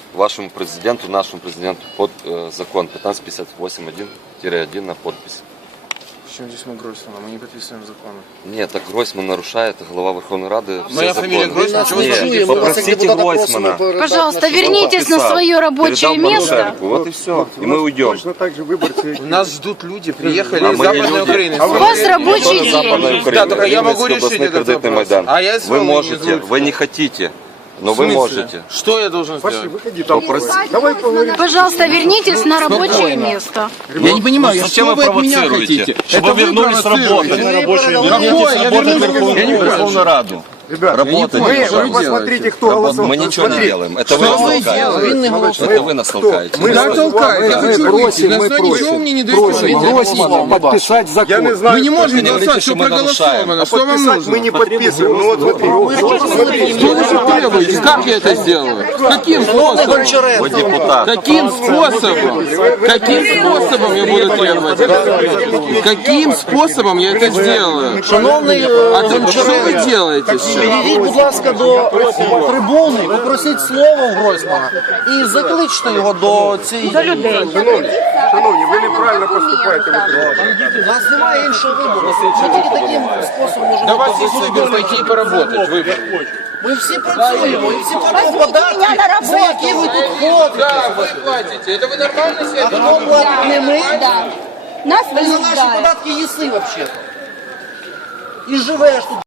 вашему президенту, нашему президенту под закон 1558-1 на подпись. Чем здесь мы Гройсмана? Мы не подписываем законы. Нет, так Гройсман нарушает, глава Верховной Рады. Моя фамилия Гройсман? Нет, попросите Гройсмана. Пожалуйста, вернитесь на свое рабочее место. Вот и все. И мы уйдем. Точно так же выборцы. Нас ждут люди, приехали А из мы не Западной люди. Украины. У вас рабочий день. Да, только я могу решить этот кредитный вопрос. Майдан. А я из Вы Волыни, можете, из вы не хотите, но В вы смысле? можете. Что я должен Пошли, сделать? выходи там. Давай поговорим. Пожалуйста, вернитесь на рабочее место. Я не понимаю, зачем что вы вы от меня провоцируете? хотите? Чтобы Это вы вернулись провоцируете. работать. Какое? Я вернулся в Верховную Раду. Ребят, Работать. вы посмотрите, кто голосовал. Мы ничего не делаем. Это вы Что нас вы толкаете. делаете? Это вы нас толкаете. Мы Да, толкает. Я хочу выйти. На мы основе просим. чего мне не даете? Просим подписать закон. Я не знаю, Мы не можем не говорите, голосовать, что что мы нарушаем. проголосовано. Что вам подписать нужно? мы не подписываем. Ну вот смотри. Что вы требуете? Как я это сделаю? Каким способом? Вы депутат. Каким способом? Каким способом я буду требовать? Каким способом я это сделаю? Шановний А что вы делаете? підійдіть, будь ласка, до трибуни, попросіть слово в Гройсмана і закличте його до цієї... До людей. Шановні, ви неправильно поступаєте. У нас немає іншого вибору. Ми тільки таким способом можемо... Да у вас есть выбор пойти и поработать. Выбор. Ми всі працюємо, і всі платимо податки, за які ви тут ходите. Да, вы платите. Это вы нормально себя Хто платить не ми? Нас Ти за наші податки їси взагалі. І живеш тут.